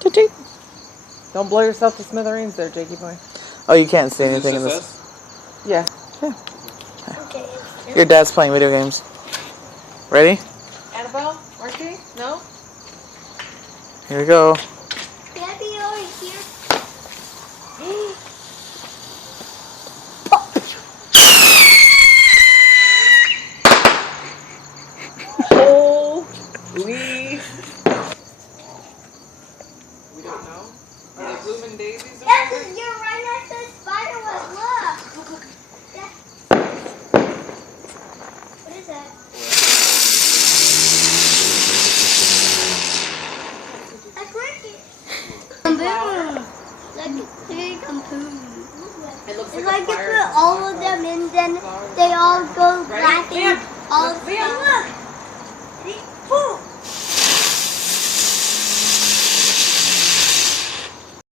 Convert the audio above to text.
Toot toot. Don't blow yourself to smithereens there, Jakey boy. Oh, you can't see Is anything in this this. us? Yeah. Okay. Your dad's playing video games. Ready? Annabelle? Marky? No? Here we go. Daddy, over here. Holy. We don't know. Are they blooming daisies or Yes, something? you're right next to the spider web. Look. Look. What is that? A cricket. Like Campoo. It looks If like I a could fire. put all of them in, then they all go Ready? laughing. Bam. All Bam. look.